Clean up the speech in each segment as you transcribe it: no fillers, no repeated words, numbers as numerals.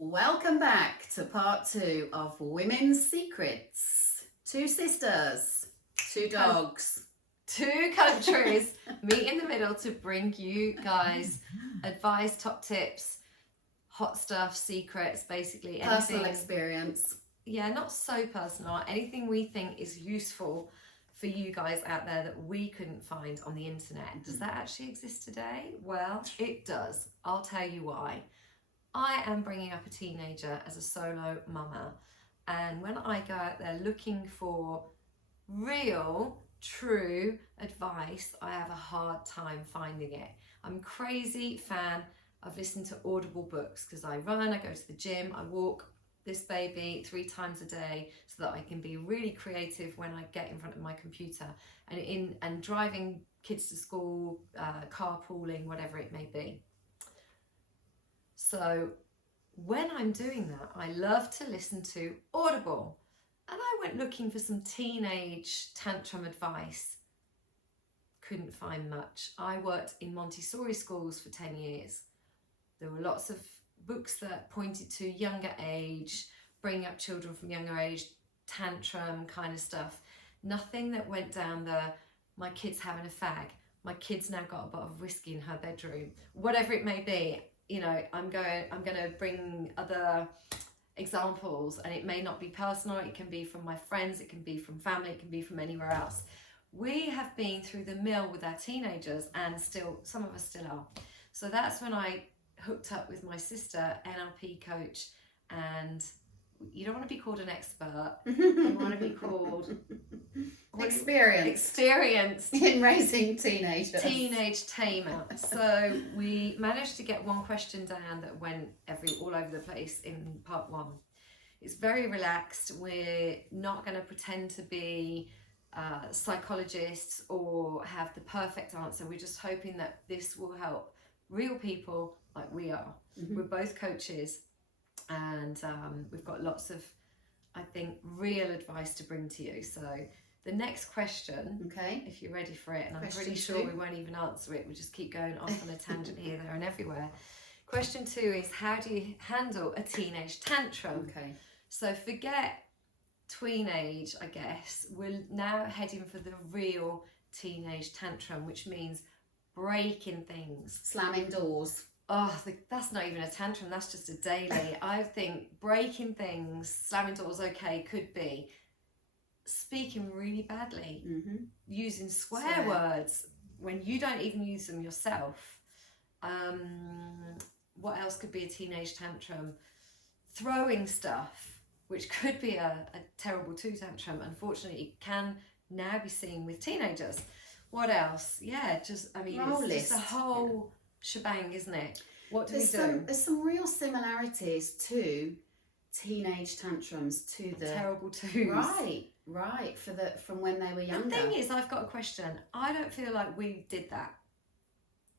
Welcome back to part 2 of Women's Secrets. Two sisters, two dogs. Two countries meet in the middle to bring you guys advice, top tips, hot stuff, secrets, basically anything. Personal experience. Yeah, not so personal. Anything we think is useful for you guys out there that we couldn't find on the internet. Does that actually exist today? Well, it does. I'll tell you why. I am bringing up a teenager as a solo mama, and when I go out there looking for real, true advice, I have a hard time finding it. I'm a crazy fan of listening to Audible books because I run, I go to the gym, I walk this baby 3 times a day so that I can be really creative when I get in front of my computer and driving kids to school, carpooling, whatever it may be. So when I'm doing that, I love to listen to Audible. And I went looking for some teenage tantrum advice. Couldn't find much. I worked in Montessori schools for 10 years. There were lots of books that pointed to younger age, bringing up children from younger age, tantrum kind of stuff. Nothing that went down my kid's having a fag, my kid's now got a bottle of whiskey in her bedroom, whatever it may be. You know, I'm going to bring other examples, and it may not be personal, it can be from my friends, it can be from family, it can be from anywhere else. We have been through the mill with our teenagers, and still some of us still are. So that's when I hooked up with my sister, NLP coach, and you don't want to be called an expert, you want to be called experienced in raising teenagers. Teenage tamer. So we managed to get one question down that went all over the place in part 1. It's very relaxed. We're not going to pretend to be psychologists or have the perfect answer. We're just hoping that this will help real people like we are. Mm-hmm. We're both coaches, and we've got lots of, I think, real advice to bring to you. So the next question, okay, if you're ready for it, and question I'm pretty sure we won't even answer it, we'll just keep going off on a tangent here, there and everywhere. Question 2 is, how do you handle a teenage tantrum? Okay. So forget tweenage, I guess. We're now heading for the real teenage tantrum, which means breaking things. Slamming doors. Oh, that's not even a tantrum, that's just a daily. I think breaking things, slamming doors, okay, could be. Speaking really badly, using swear words when you don't even use them yourself. What else could be a teenage tantrum? Throwing stuff, which could be a terrible tantrum. Unfortunately, it can now be seen with teenagers. What else? Yeah, it's just a whole shebang, isn't it? What do we do? There's some real similarities to teenage tantrums, to the terrible twos. Right, from when they were younger. The thing is, I've got a question. I don't feel like we did that.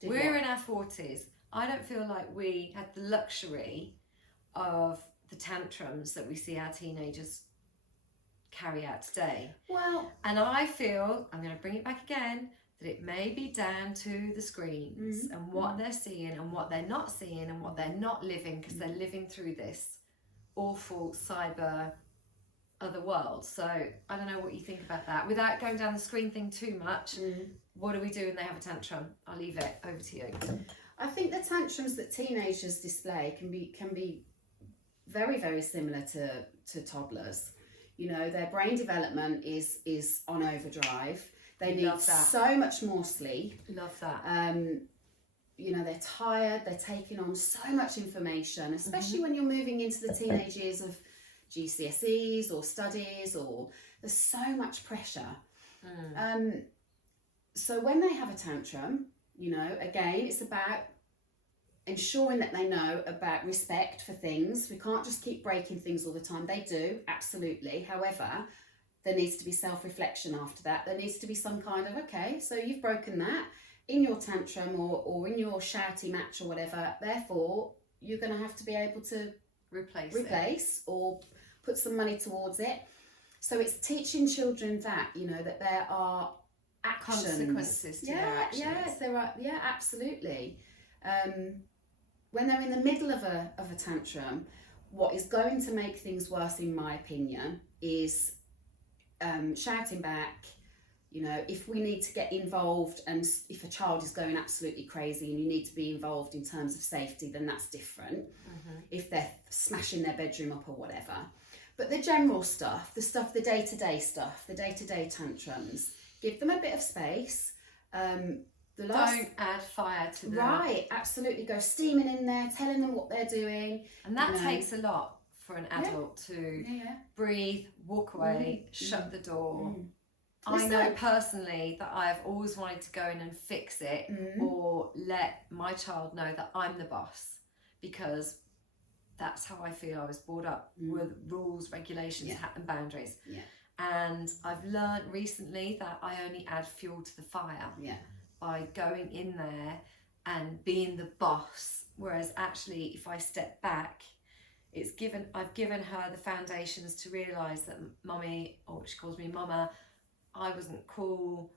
We're in our 40s. I don't feel like we had the luxury of the tantrums that we see our teenagers carry out today. Well, and I feel, I'm going to bring it back again, that it may be down to the screens and what they're seeing and what they're not seeing and what they're not living, because they're living through this awful cyber other world. So I don't know what you think about that. Without going down the screen thing too much, what do we do when they have a tantrum? I'll leave it over to you. I think the tantrums that teenagers display can be very, very similar to toddlers. You know, their brain development is on overdrive. They need so much more sleep. Love that. You know, they're tired, they're taking on so much information, especially when you're moving into the teenage years of GCSEs or studies, or there's so much pressure. So when they have a tantrum, you know, again, it's about ensuring that they know about respect for things. We can't just keep breaking things all the time. They do, absolutely. However, there needs to be self-reflection after that. There needs to be some kind of, okay, so you've broken that in your tantrum or in your shouty match or whatever. Therefore, you're going to have to be able to replace or put some money towards it. So it's teaching children that, you know, that there are actions. Consequences to their actions. Yeah, there are. Yeah, absolutely. When they're in the middle of a tantrum, what is going to make things worse, in my opinion, is shouting back. You know, if we need to get involved, and if a child is going absolutely crazy and you need to be involved in terms of safety, then that's different. If they're smashing their bedroom up or whatever. But the general stuff, the day-to-day stuff, the day-to-day tantrums, give them a bit of space. Don't add fire to them. Right, absolutely. Go steaming in there, telling them what they're doing. And that takes a lot for an adult to breathe, walk away, shut the door. I know personally that I've always wanted to go in and fix it or let my child know that I'm the boss, because that's how I feel I was brought up, with rules, regulations and boundaries. And I've learned recently that I only add fuel to the fire by going in there and being the boss, whereas actually if I step back, I've given her the foundations to realise that mummy, or she calls me mama, I wasn't cool,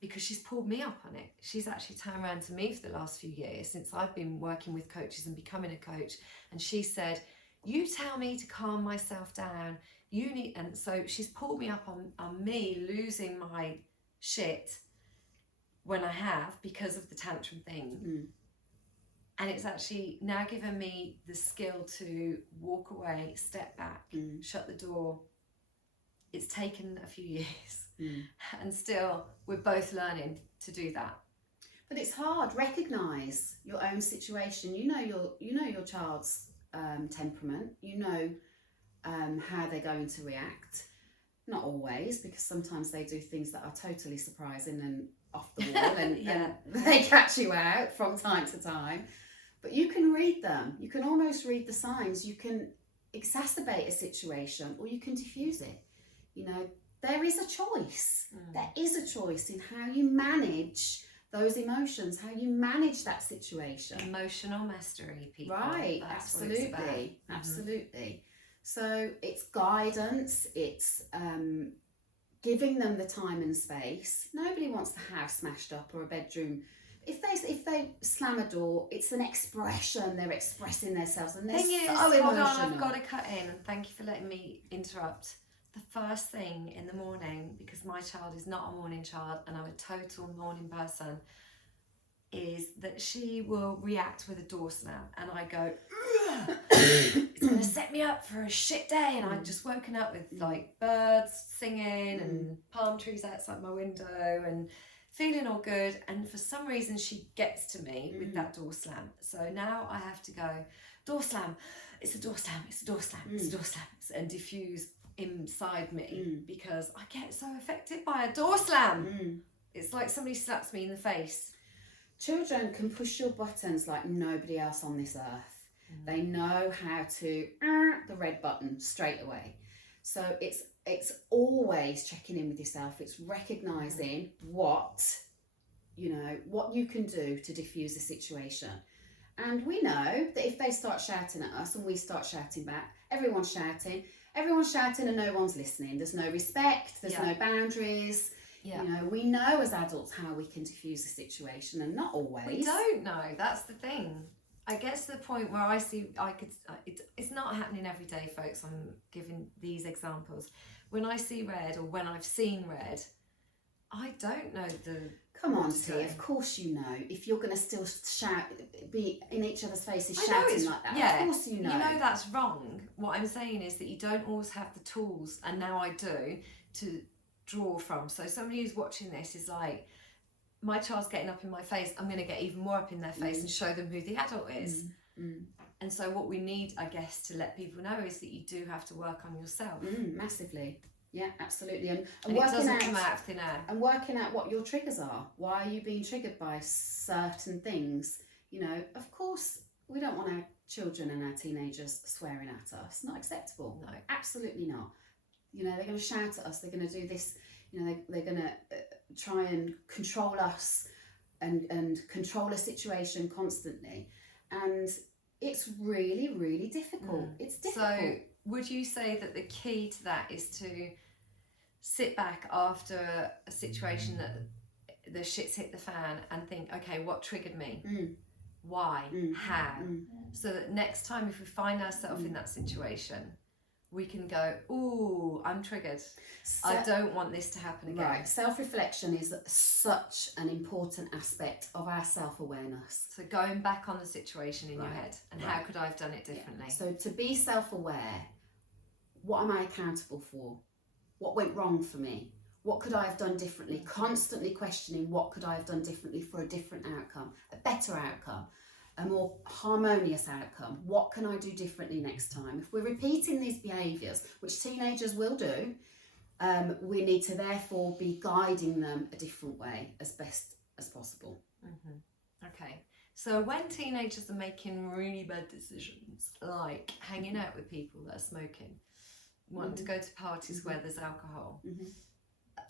because she's pulled me up on it. She's actually turned around to me for the last few years since I've been working with coaches and becoming a coach, and she said, you tell me to calm myself down, and so she's pulled me up on me losing my shit when I have, because of the tantrum thing. And it's actually now given me the skill to walk away, step back, shut the door. It's taken a few years and still we're both learning to do that. But it's hard. Recognise your own situation. You know your child's temperament. You know how they're going to react. Not always, because sometimes they do things that are totally surprising and off the wall, and they catch you out from time to time. But you can read them. You can almost read the signs. You can exacerbate a situation, or you can diffuse it. You know, there is a choice. There is a choice in how you manage those emotions, how you manage that situation. Emotional mastery, people. Right, absolutely, absolutely. So it's guidance, it's giving them the time and space. Nobody wants the house smashed up or a bedroom. If they slam a door, it's an expression. They're expressing themselves, and they're so emotional. Hold on, I've got to cut in, and thank you for letting me interrupt. The first thing in the morning, because my child is not a morning child and I'm a total morning person, is that she will react with a door slam, and I go, it's going to set me up for a shit day, and I've just woken up with like birds singing and palm trees outside my window and feeling all good, and for some reason she gets to me with that door slam. So now I have to go, door slam, it's a door slam, it's a door slam, it's a door slam, and diffuse inside me because I get so affected by a door slam. It's like somebody slaps me in the face. Children can push your buttons like nobody else on this earth. They know how to the red button straight away. So it's always checking in with yourself. It's recognising what you can do to diffuse a situation. And we know that if they start shouting at us and we start shouting back, everyone's shouting and no one's listening. There's no respect, there's no boundaries. You know, we know as adults how we can diffuse a situation, and not always. We don't know, that's the thing. I get to the point where it's not happening every day, folks. I'm giving these examples. When I see red, or when I've seen red, I don't know Come on, T, of course you know. If you're going to still shout, be in each other's faces shouting like that, of course you know. You know that's wrong. What I'm saying is that you don't always have the tools, and now I do, to draw from. So somebody who's watching this is like, my child's getting up in my face, I'm going to get even more up in their face and show them who the adult is. And so what we need, I guess, to let people know is that you do have to work on yourself. Massively. Yeah, absolutely. And it doesn't come out of thin air. And working out what your triggers are. Why are you being triggered by certain things? You know, of course, we don't want our children and our teenagers swearing at us. Not acceptable. No. Absolutely not. You know, they're going to shout at us. They're going to do this. You know, they're going to try and control us and control a situation constantly. And it's really, really difficult. It's difficult. So would you say that the key to that is to sit back after a situation that the shit's hit the fan and think, okay, what triggered me? why, how, so that next time if we find ourselves in that situation, we can go, ooh, I'm triggered. I don't want this to happen again. Right. Self-reflection is such an important aspect of our self-awareness. So going back on the situation in your head and how could I have done it differently? Yeah. So to be self-aware, what am I accountable for? What went wrong for me? What could I have done differently? Constantly questioning what could I have done differently for a different outcome, a better outcome, a more harmonious outcome. What can I do differently next time? If we're repeating these behaviours, which teenagers will do, we need to therefore be guiding them a different way as best as possible. Okay, so when teenagers are making really bad decisions, like hanging out with people that are smoking, wanting to go to parties where there's alcohol,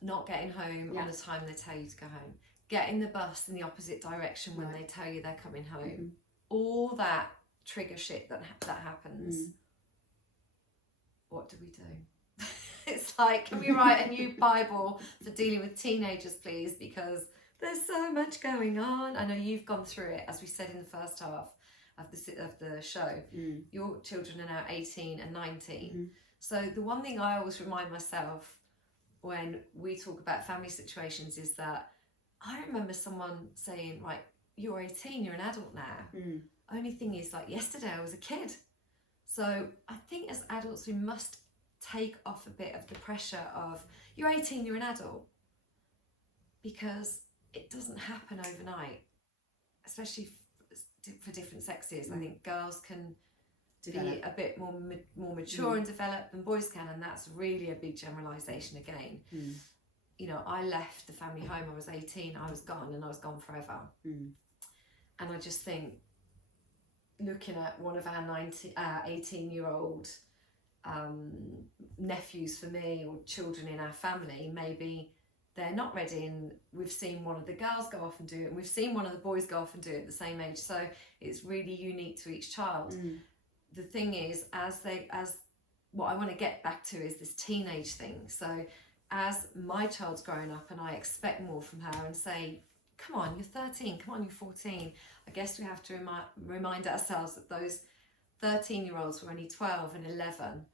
not getting home on the time they tell you to go home, getting the bus in the opposite direction when they tell you they're coming home, all that trigger shit that happens, what do we do? It's like, can we write a new Bible for dealing with teenagers, please? Because there's so much going on. I know you've gone through it, as we said in the first half of the show. Your children are now 18 and 19. So the one thing I always remind myself when we talk about family situations is that I remember someone saying, right, you're 18, you're an adult now. Only thing is, like, yesterday I was a kid. So I think as adults we must take off a bit of the pressure of, you're 18, you're an adult, because it doesn't happen overnight, especially for different sexes. I think girls can be a bit more mature and develop than boys can, and that's really a big generalisation again. You know, I left the family home, I was 18, I was gone, and I was gone forever. And I just think, looking at one of our 18-year-old nephews for me, or children in our family, maybe they're not ready, and we've seen one of the girls go off and do it, and we've seen one of the boys go off and do it at the same age, so it's really unique to each child. The thing is, as what I want to get back to is this teenage thing. So as my child's growing up and I expect more from her and say, come on, you're 13, come on, you're 14, I guess we have to remind ourselves that those 13-year-olds were only 12 and 11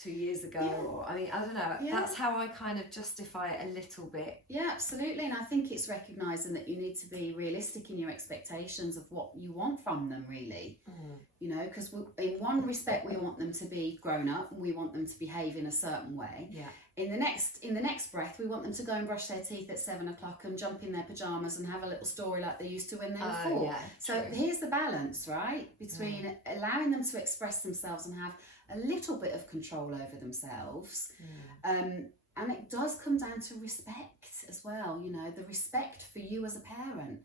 2 years ago. Or, I mean, I don't know, that's how I kind of justify it a little bit. Yeah, absolutely. And I think it's recognising that you need to be realistic in your expectations of what you want from them, really. You know, because in one respect we want them to be grown up, and we want them to behave in a certain way. In the next breath, we want them to go and brush their teeth at 7 o'clock and jump in their pyjamas and have a little story like they used to when they were 4. So here's the balance, right, between allowing them to express themselves and have a little bit of control over themselves. And it does come down to respect as well, you know, the respect for you as a parent,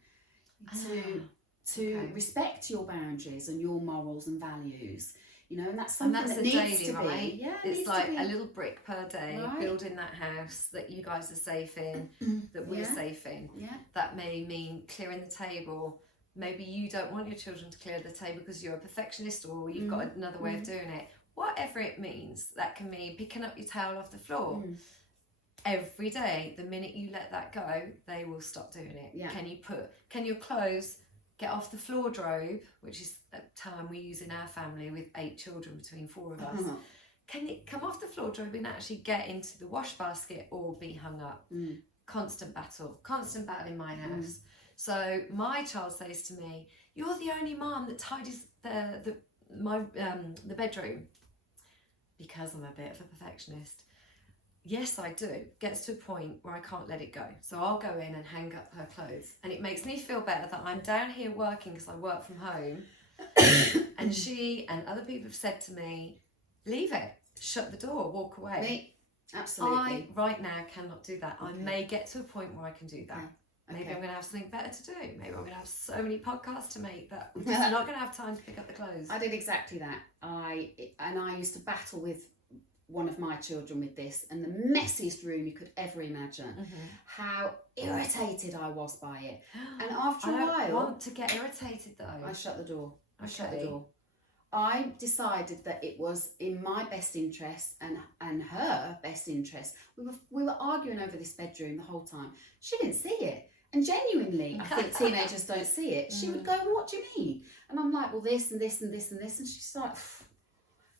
to respect your boundaries and your morals and values, you know, and that's something that needs daily, to right? be. Yeah, it's like a little brick per day, building that house that you guys are safe in, that we're safe in. That may mean clearing the table. Maybe you don't want your children to clear the table because you're a perfectionist, or you've got another way of doing it. Whatever it means, that can mean picking up your towel off the floor. Every day, the minute you let that go, they will stop doing it. Can your clothes get off the floor drobe, which is a term we use in our family with 8 children between 4 of us. Can it come off the floor drobe and actually get into the wash basket or be hung up? Constant battle in my house. So my child says to me, you're the only mom that tidies the bedroom, because I'm a bit of a perfectionist. Yes, I do. Gets to a point where I can't let it go. So I'll go in and hang up her clothes. And it makes me feel better that I'm down here working because I work from home. And she and other people have said to me, leave it, shut the door, walk away. Me, absolutely. I, right now, cannot do that. I may get to a point where I can do that. Maybe I'm going to have something better to do. Maybe I'm going to have so many podcasts to make that I'm just not going to have time to pick up the clothes. I did exactly that. I used to battle with one of my children with this, and the messiest room you could ever imagine. How irritated I was by it. And after a while, I don't want to get irritated though. I shut the door. I decided that it was in my best interest and her best interest. We were arguing over this bedroom the whole time. She didn't see it. And genuinely, I think teenagers don't see it. She would go, what do you mean? And I'm like, well, this and this and this and this. And she's like,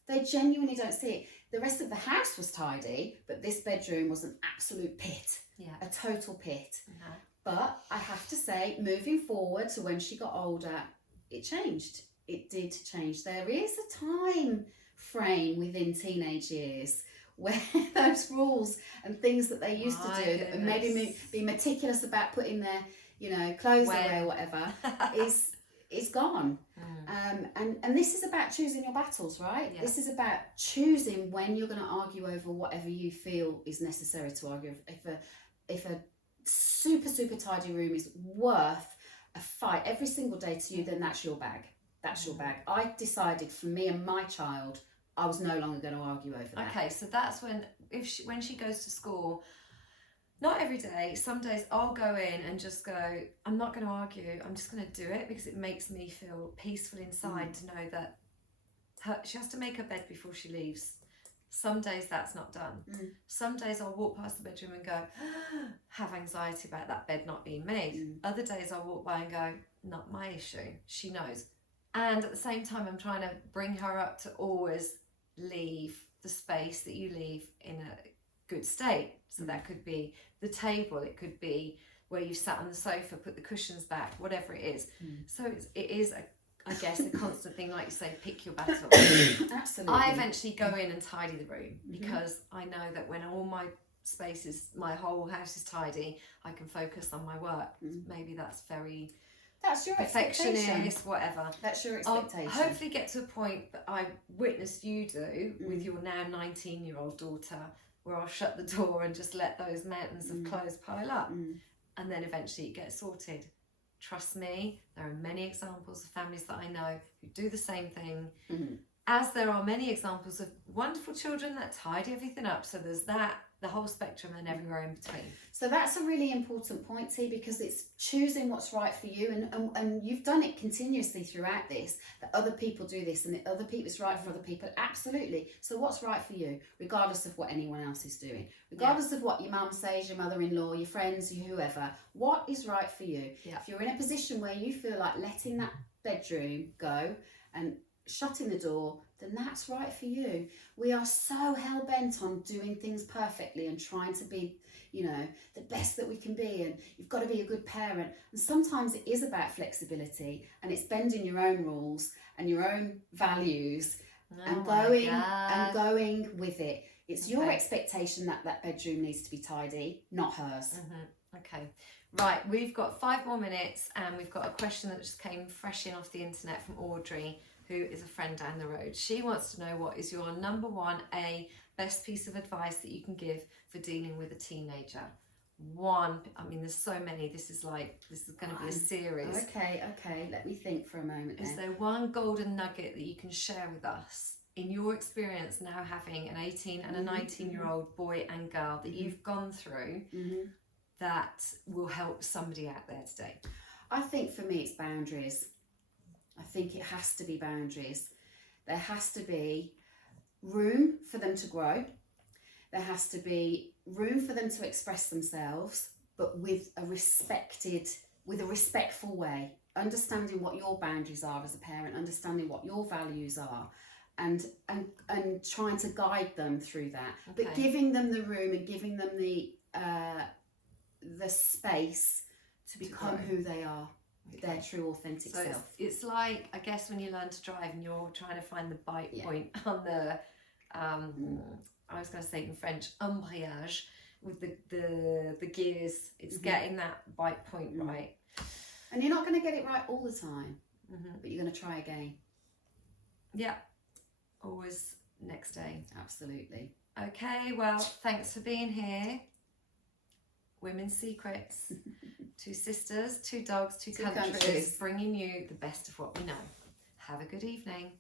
they genuinely don't see it. The rest of the house was tidy, but this bedroom was an absolute pit. Yeah. A total pit. Uh-huh. But I have to say, moving forward to when she got older, it changed. It did change. There is a time frame within teenage years where those rules and things that they used to do, that maybe be meticulous about putting their, clothes away or whatever, is gone. And this is about choosing your battles, right? Yeah. This is about choosing when you're going to argue over whatever you feel is necessary to argue. If a super tidy room is worth a fight every single day to you, then that's your bag. That's your bag. I decided for me and my child, I was no longer going to argue over that. Okay, so that's when she goes to school, not every day, some days I'll go in and just go, I'm not going to argue, I'm just going to do it because it makes me feel peaceful inside to know that she has to make her bed before she leaves. Some days that's not done. Some days I'll walk past the bedroom and go, have anxiety about that bed not being made. Other days I'll walk by and go, not my issue, she knows. And at the same time, I'm trying to bring her up to always leave the space that you leave in a good state. So that could be the table, it could be where you sat on the sofa, put the cushions back, whatever it is. So it is, I guess, a constant thing, like you say, pick your battle. Absolutely. I eventually go in and tidy the room because I know that when all my spaces, my whole house is tidy, I can focus on my work. Maybe that's your expectation. Perfectionist, whatever. That's your expectation. I'll hopefully get to a point that I witnessed you do with your now 19-year-old daughter, where I'll shut the door and just let those mountains of clothes pile up. And then eventually it gets sorted. Trust me, there are many examples of families that I know who do the same thing, as there are many examples of wonderful children that tidy everything up. So there's that, the whole spectrum, and everywhere in between. So that's a really important point, T, because it's choosing what's right for you, and you've done it continuously throughout this, that other people do this and that other people is right for other people. Absolutely. So what's right for you, regardless of what anyone else is doing, regardless of what your mum says, your mother-in-law, your friends, whoever, what is right for you? If you're in a position where you feel like letting that bedroom go and shutting the door, then that's right for you. We are so hell-bent on doing things perfectly and trying to be, the best that we can be, and you've got to be a good parent. And sometimes it is about flexibility, and it's bending your own rules and your own values and going with it. It's your expectation that that bedroom needs to be tidy, not hers. Okay. Right, we've got 5 more minutes, and we've got a question that just came fresh in off the internet from Audrey, who is a friend down the road. She wants to know, what is your number 1 best piece of advice that you can give for dealing with a teenager? One, I mean, there's so many. This is going to be a series. Okay. Let me think for a moment. Is there one golden nugget that you can share with us in your experience now, having an 18 and a 19-year-old boy and girl that you've gone through, that will help somebody out there today? I think for me it's boundaries. I think it has to be boundaries. There has to be room for them to grow. There has to be room for them to express themselves, but with a respectful way, understanding what your boundaries are as a parent, understanding what your values are, and trying to guide them through that. But giving them the room and giving them the space to become who they are. Their true authentic self. It's like, I guess, when you learn to drive and you're trying to find the bite point on the I was going to say in French, embrayage, with the gears. It's getting that bite point right. And you're not going to get it right all the time, but you're going to try again. Yeah. Always next day. Absolutely. Okay, well, thanks for being here. Women's Secrets. 2 sisters, 2 dogs, 2 countries, bringing you the best of what we know. Have a good evening.